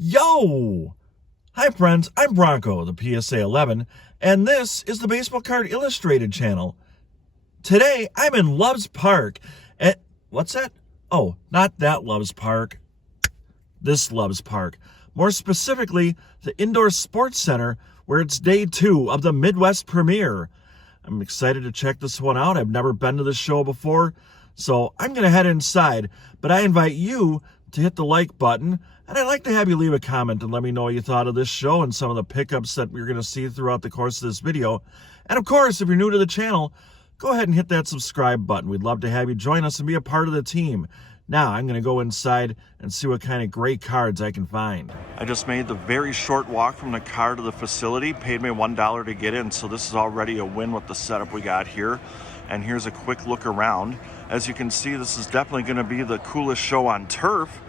Yo! Hi friends, I'm Bronko, the PSA 11, and this is the Baseball Card Illustrated channel. Today, I'm in Loves Park, and what's that? Oh, not that Loves Park. This Loves Park. More specifically, the Indoor Sports Center, where it's day 2 of the Midwest premiere. I'm excited to check this one out. I've never been to this show before, so I'm going to head inside, but I invite you to hit the like button, and I'd like to have you leave a comment and let me know what you thought of this show and some of the pickups that you're going to see throughout the course of this video. And of course, if you're new to the channel, go ahead and hit that subscribe button. We'd love to have you join us and be a part of the team. Now, I'm going to go inside and see what kind of great cards I can find. I just made the very short walk from the car to the facility, paid me $1 to get in, so this is already a win with the setup we got here. And here's a quick look around. As you can see, this is definitely going to be the coolest show on turf.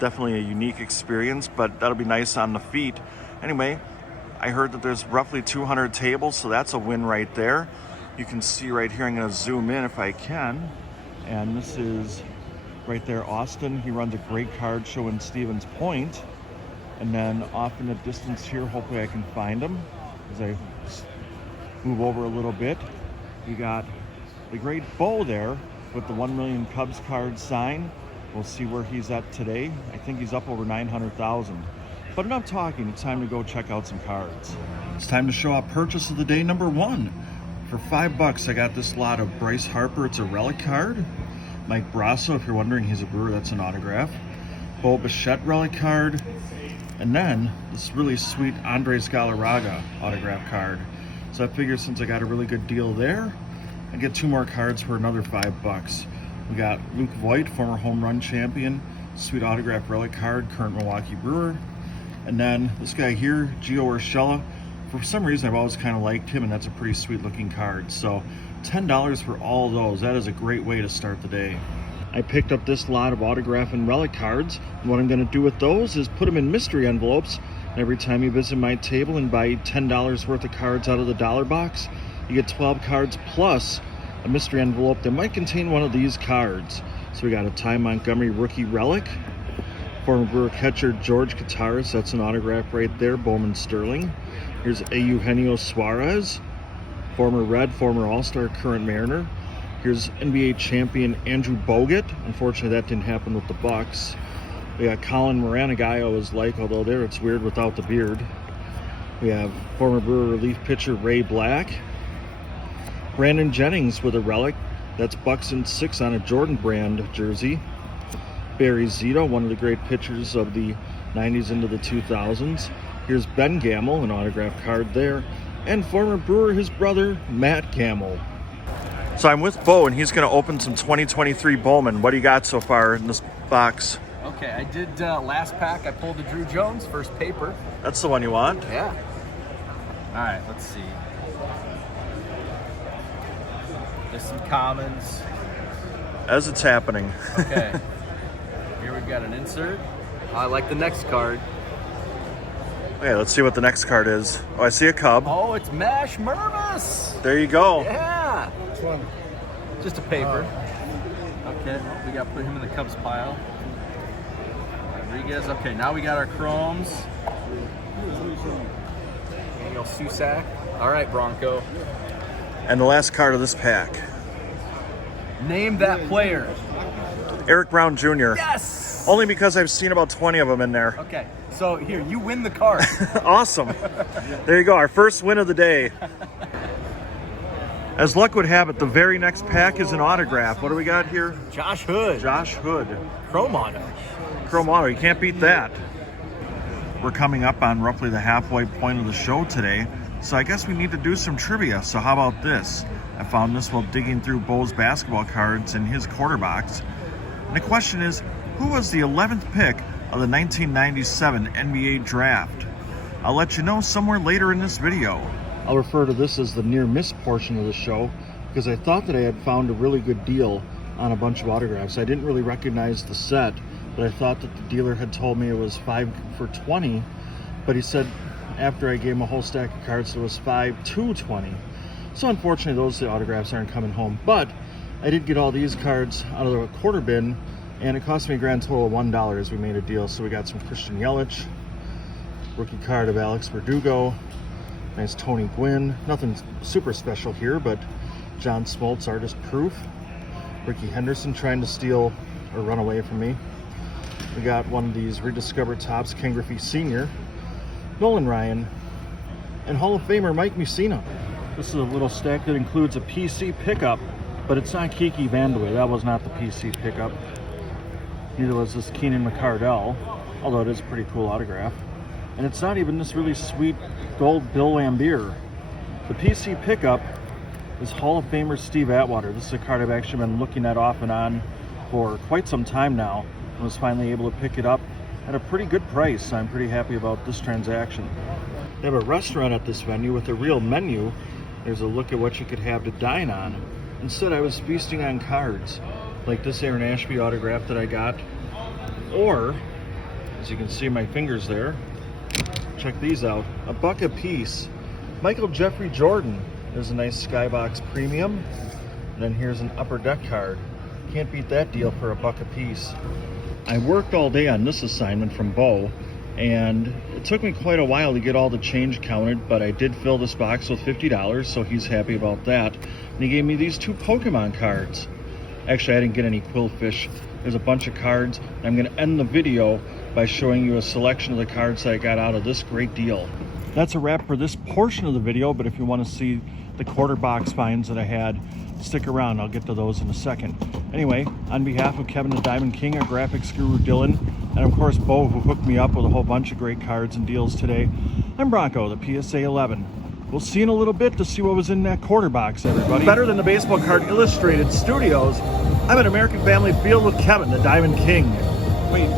Definitely a unique experience, but that'll be nice on the feet. Anyway, I heard that there's roughly 200 tables, so that's a win right there. You can see right here, I'm going to zoom in if I can. And this is right there, Austin. He runs a great card show in Stevens Point. And then off in the distance here, hopefully I can find him as I move over a little bit. We got the great Bo there with the 1 million Cubs card sign. We'll see where he's at today. I think he's up over 900,000. But enough talking, it's time to go check out some cards. It's time to show our purchase of the day, number 1. For $5, I got this lot of Bryce Harper. It's a relic card. Mike Brasso, if you're wondering, he's a Brewer, that's an autograph. Bo Bichette relic card. And then this really sweet Andres Galarraga autograph card. So I figure since I got a really good deal there, I get 2 more cards for another $5. We got Luke Voigt, former home run champion, sweet autograph relic card, current Milwaukee Brewer. And then this guy here, Gio Urshela. For some reason, I've always kind of liked him, and that's a pretty sweet looking card. So $10 for all those. That is a great way to start the day. I picked up this lot of autograph and relic cards. And what I'm going to do with those is put them in mystery envelopes. And every time you visit my table and buy $10 worth of cards out of the dollar box, you get 12 cards plus a mystery envelope that might contain one of these cards. So we got a Ty Montgomery rookie relic, former Brewer catcher George Kataris, that's an autograph right there, Bowman Sterling. Here's a Eugenio Suarez, former Red, former All-Star, current Mariner. Here's NBA champion Andrew Bogut. Unfortunately, that didn't happen with the Bucks. We got Colin Moran, a guy I always like, although there it's weird without the beard. We have former Brewer relief pitcher Ray Black. Brandon Jennings with a relic. That's Bucks in 6 on a Jordan brand jersey. Barry Zito, one of the great pitchers of the 90s into the 2000s. Here's Ben Gamel, an autograph card there. And former Brewer, his brother, Matt Gamel. So I'm with Bo, and he's going to open some 2023 Bowman. What do you got so far in this box? Okay, I did last pack. I pulled the Drew Jones, first paper. That's the one you want? Yeah. All right, let's see. There's some commons. As it's happening. Okay. Here we've got an insert. I like the next card. Okay, let's see what the next card is. Oh, I see a Cub. Oh, it's Mash Mervis. There you go. Yeah. Which one? Just a paper. Okay, we got to put him in the Cubs pile. Rodriguez. Okay, now we got our chromes. Daniel Susak. All right, Bronco. And the last card of this pack. Name that player. Eric Brown Jr. Yes! Only because I've seen about 20 of them in there. Okay, so here, you win the card. Awesome. There you go, our first win of the day. As luck would have it, the very next pack is an autograph. What do we got here? Josh Hood. Josh Hood. Chrome auto. Chrome auto, you can't beat that. We're coming up on roughly the halfway point of the show today, so I guess we need to do some trivia. So how about this? I found this while digging through Bo's basketball cards in his quarter box. And the question is, who was the 11th pick of the 1997 NBA draft? I'll let you know somewhere later in this video. I'll refer to this as the near miss portion of the show because I thought that I had found a really good deal on a bunch of autographs. I didn't really recognize the set, but I thought that the dealer had told me it was 5 for 20, but he said after I gave him a whole stack of cards, it was 5 to 20. So unfortunately, those autographs aren't coming home, but I did get all these cards out of the quarter bin, and it cost me a grand total of $1 as we made a deal. So we got some Christian Yelich, Rookie card of Alex Verdugo. Nice Tony Gwynn. Nothing super special here, but John Smoltz, artist proof. Ricky Henderson trying to steal or run away from me. We got one of these rediscovered tops, Ken Griffey Sr., Nolan Ryan, and Hall of Famer Mike Mussina. This is a little stack that includes a PC pickup, but it's not Kiki Vandeweghe. That was not the PC pickup. Neither was this Keenan McCardell, although it is a pretty cool autograph. And it's not even this really sweet gold Bill Lambier. The PC pickup is Hall of Famer Steve Atwater. This is a card I've actually been looking at off and on for quite some time now, and was finally able to pick it up at a pretty good price. I'm pretty happy about this transaction. They have a restaurant at this venue with a real menu. There's a look at what you could have to dine on. Instead, I was feasting on cards, like this Aaron Ashby autograph that I got, or, as you can see my fingers there, check these out, a buck a piece. Michael Jeffrey Jordan. There's a nice Skybox Premium. And then here's an Upper Deck card. Can't beat that deal for a buck a piece. I worked all day on this assignment from Bo, and it took me quite a while to get all the change counted, but I did fill this box with $50, so he's happy about that. And he gave me these 2 Pokemon cards. Actually, I didn't get any Quillfish. There's a bunch of cards. I'm going to end the video by showing you a selection of the cards that I got out of this great deal. That's a wrap for this portion of the video, but if you want to see the quarter box finds that I had, stick around. I'll get to those in a second. Anyway, on behalf of Kevin the Diamond King, our graphics guru Dylan, and of course Bo, who hooked me up with a whole bunch of great cards and deals today, I'm Bronko, the PSA 11. We'll see in a little bit to see what was in that quarter box, everybody. Better than the Baseball Card Illustrated Studios, I'm at American Family Field with Kevin the Diamond King. Wait,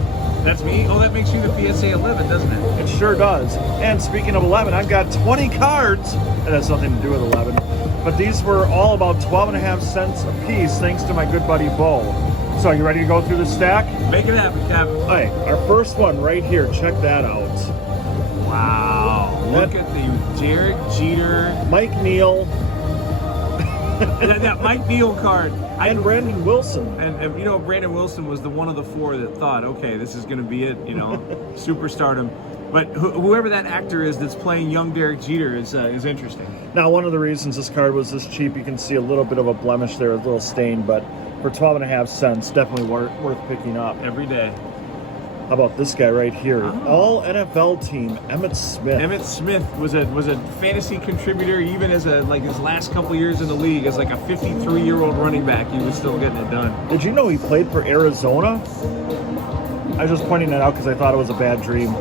that's me? Oh, that makes you the PSA 11, doesn't it? It sure does. And speaking of 11, I've got 20 cards. That has nothing to do with 11. But these were all about 12.5 cents a piece, thanks to my good buddy Bo. So, you ready to go through the stack? Make it happen, Kevin. All right, our first one right here. Check that out. Wow. Look at the Derek Jeter. Mike Neal. that Mike Neal card. And Brandon Wilson. And you know, Brandon Wilson was the one of the 4 that thought, okay, this is going to be it, you know, superstardom. But whoever that actor is that's playing young Derek Jeter is interesting. Now, one of the reasons this card was this cheap, you can see a little bit of a blemish there, a little stain, but for 12.5 cents, definitely worth picking up. Every day. How about this guy right here? Oh. All NFL team, Emmitt Smith. Emmitt Smith was a fantasy contributor even as his last couple years in the league as like a 53-year-old running back. He was still getting it done. Did you know he played for Arizona? I was just pointing that out because I thought it was a bad dream.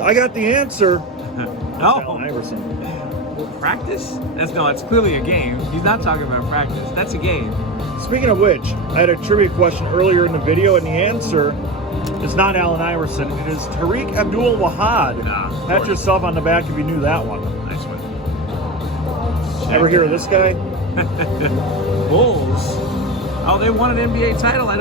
I got the answer. Oh. Iverson. Practice? That's clearly a game. He's not talking about practice. That's a game. Speaking of which, I had a trivia question earlier in the video, and the answer is not Allen Iverson. It is Tariq Abdul-Wahad. Pat yourself on the back if you knew that one. Nice one. Ever hear of this guy? Bulls. Oh, they won an NBA title. I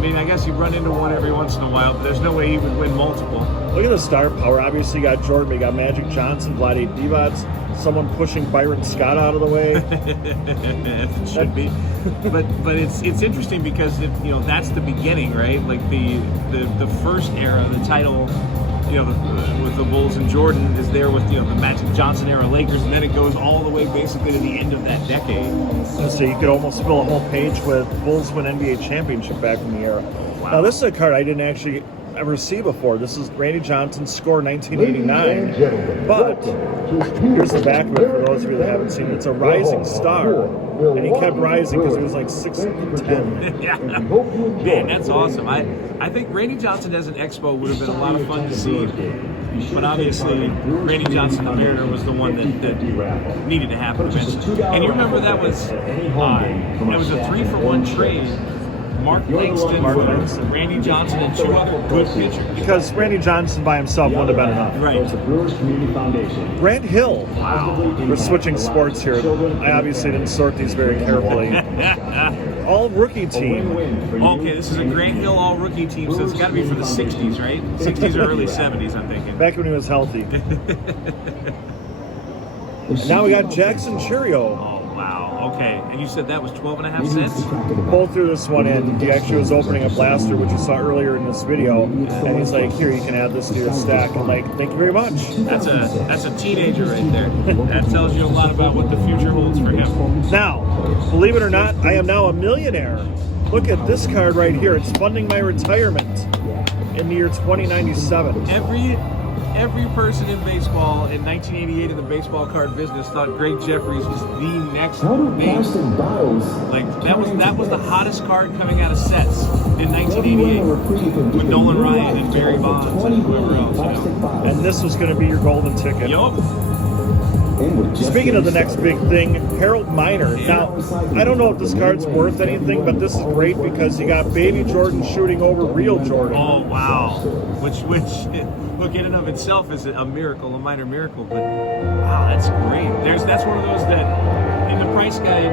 mean, I guess you run into one every once in a while, but there's no way he would win multiple. Look at the star power. Obviously, you got Jordan, you got Magic Johnson, Vlade Divac, someone pushing Byron Scott out of the way. It should be. But it's interesting because that's the beginning, right? Like the first era, the title, with the Bulls and Jordan is there with the Magic Johnson era Lakers, and then it goes all the way basically to the end of that decade. So you could almost fill a whole page with Bulls win NBA championship back from the era. Wow. Now this is a card I didn't actually ever see before. This is Randy Johnson's score 1989. But here's the back of it for those of you that haven't seen it. It's a rising star. And he kept rising because he was like 6'10". Yeah. Man, that's awesome. I think Randy Johnson as an expo would have been a lot of fun to see. But obviously, Randy Johnson, the Mariner, was the one that needed to happen eventually. And you remember that was a 3-for-1 trade. Mark Langston, Randy Johnson, and 2 other good pitchers. Because Randy Johnson by himself wouldn't have been enough. Right. Grant Hill. Wow. We're switching sports here. I obviously didn't sort these very carefully. All rookie team. Okay, this is a Grant Hill all rookie team, so it's got to be for the 60s, right? 60s or early 70s, I'm thinking. Back when he was healthy. Now we got Jackson Cheerio. Oh, wow. Okay, and you said that was 12.5 cents? Both threw this one in. He actually was opening a blaster, which you saw earlier in this video, and he's like, here, you can add this to your stack. I'm like, thank you very much. That's a teenager right there. That tells you a lot about what the future holds for him. Now, believe it or not, I am now a millionaire. Look at this card right here. It's funding my retirement in the year 2097. Every person in baseball in 1988 in the baseball card business thought Greg Jeffries was the next name. Like that was the hottest card coming out of sets in 1988 with Nolan Ryan and Barry Bonds and whoever else. You know? And this was going to be your golden ticket. Yup. Speaking of the next big thing, Harold Miner. Now, I don't know if this card's worth anything, but this is great because you got baby Jordan shooting over real Jordan. Oh wow! Which look, in and of itself is a miracle, a minor miracle. But wow, that's great. That's one of those that in the price guide,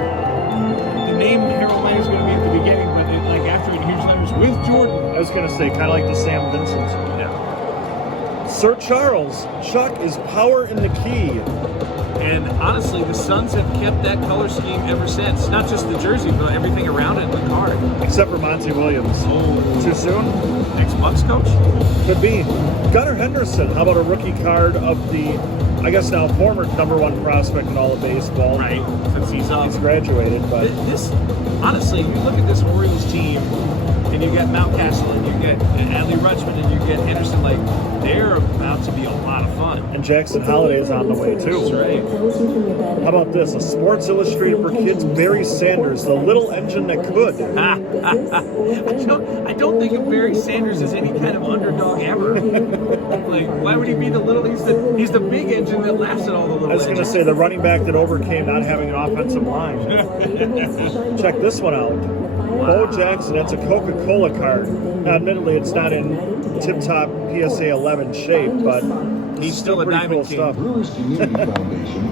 the name Harold Miner is going to be at the beginning, but like after it, here's letters with Jordan. I was going to say, kind of like the Sam Vincent. Yeah. Sir Charles, Chuck is power in the key. And honestly, the Suns have kept that color scheme ever since. Not just the jersey, but everything around it, the card. Except for Monty Williams. Oh. Too soon? Ex-Bucks coach? Could be. Gunnar Henderson, how about a rookie card of the, I guess now former #1 prospect in all of baseball. Right, since he's graduated. But this, honestly, you look at this Orioles team, and you get Mountcastle, and you get Adley Rutschman, and you get Henderson, like, they're about to be a lot of fun. And Jackson Holliday is on the way, too. That's right. How about this? A Sports Illustrated for Kids, Barry Sanders, the little engine that could. I don't think of Barry Sanders as any kind of underdog ever. Like, why would he be the little? He's the big engine that laughs at all the little. I was going to say the running back that overcame not having an offensive line. Check this one out. Bo Jackson, that's a Coca-Cola card. Now, admittedly, it's not in tip-top PSA 11 shape, but he's still a pretty Diamond cool King. Stuff.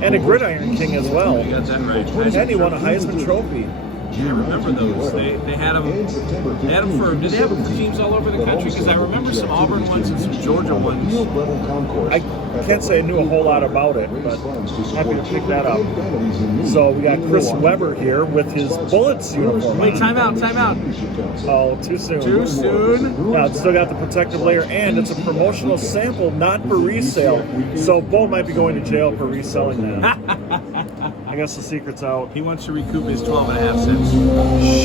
And a Gridiron King as well. You got that right. And he won a Heisman Trophy. Yeah, I remember those. They had them. They had them for. Did they have them for teams all over the country? Because I remember some Auburn ones and some Georgia ones. I can't say I knew a whole lot about it, but happy to pick that up. So we got Chris Webber here with his Bullets uniform. Wait, time out. Oh, too soon. Too soon. Now it's still got the protective layer, and it's a promotional sample, not for resale. So Bo might be going to jail for reselling that. I guess the secret's out. He wants to recoup his 12.5 cents.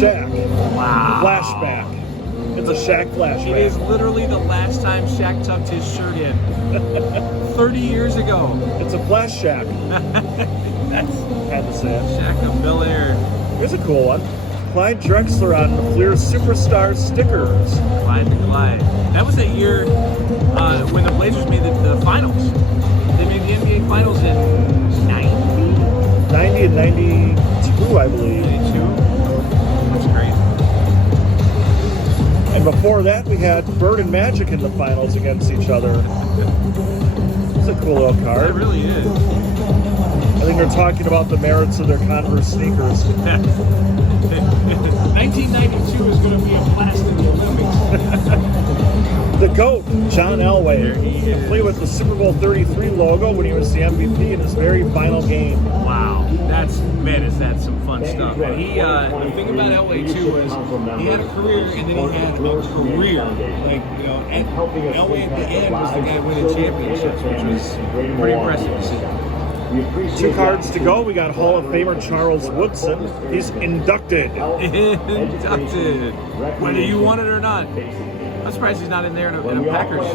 Shaq. Wow. Flashback. It's a Shaq flashback. It is literally the last time Shaq tucked his shirt in. 30 years ago. It's a flash Shaq. That's Had to say it. Shaq of Bel Air. Here's a cool one. Clyde Drexler on the Fleer Superstar stickers. Clyde to Clyde. That was that year when the Blazers made the finals. They made the NBA finals in 90 and 92, I believe. 92. That's great. And before that, we had Bird and Magic in the finals against each other. It's a cool little It card. really is. I think they're talking about the merits of their Converse sneakers. 1992 is going to be a blast in the Olympics. The GOAT, John Elway, There he is. played with the Super Bowl 33 logo when he was the MVP in his very final game. Wow, is that some fun stuff. And he, the thing about Elway too was he had a career and then he had a career. Like, you know, and Elway at the end was the guy winning championships, which was pretty impressive to see. 2 cards to go. We got Hall of Famer Charles Woodson. He's inducted. Inducted, whether you want it or not. I'm surprised he's not in there in a Packers.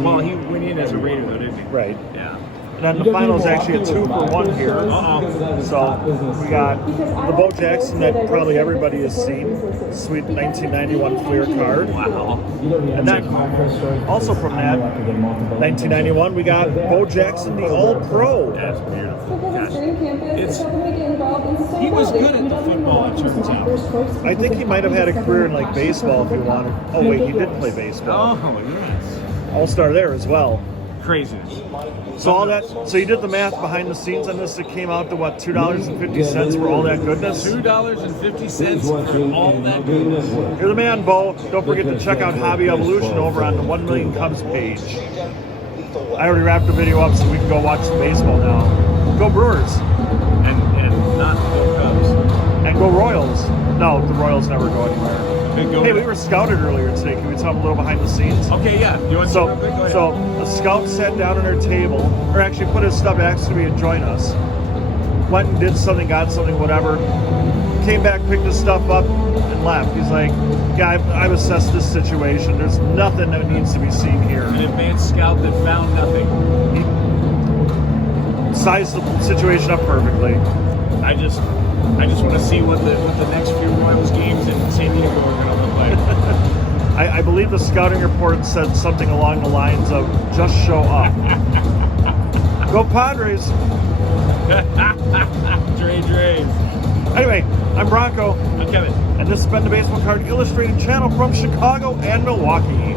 Well, he went in as a Raider though, didn't he? Right. Yeah. And then the final's actually a 2-for-1 here. So we got the Bo Jackson that probably everybody has seen. Sweet 1991 Fleer card. Wow. And then also from that 1991 we got Bo Jackson, the All-Pro. That's beautiful. Gosh. He was good at the football, it turns out. I think he might have had a career in like baseball if he wanted. Oh wait, he did play baseball. Oh, yes. All-star there as well. Craziness. So all that. So you did the math behind the scenes on this. It came out to what, $2.50 for all that goodness. $2.50 for all that goodness. You're the man, Bo. Don't forget to check out Hobby Evolution over on the 1 Million Cubs page. I already wrapped the video up so we can go watch some baseball now. Go Brewers. And not go Cubs. Go Royals. No, the Royals never go anywhere. Go Hey, we were scouted earlier today. Can we talk a little behind the scenes? Okay, yeah. You want to So, real quick? Go ahead. so a scout sat down at our table, or actually put his stuff next to me and joined us. Went and did something, got something, whatever. Came back, picked his stuff up, and left. He's like, "Yeah, I've assessed this situation. There's nothing that needs to be seen here." An advanced scout that found nothing. He sized the situation up perfectly. I just want to see what the next few Royals games in San Diego are going to look like. I believe the scouting report said something along the lines of, "Just show up." Go Padres! Dre's. Anyway, I'm Bronco, I'm Kevin. and this has been the Baseball Card Illustrated channel from Chicago and Milwaukee.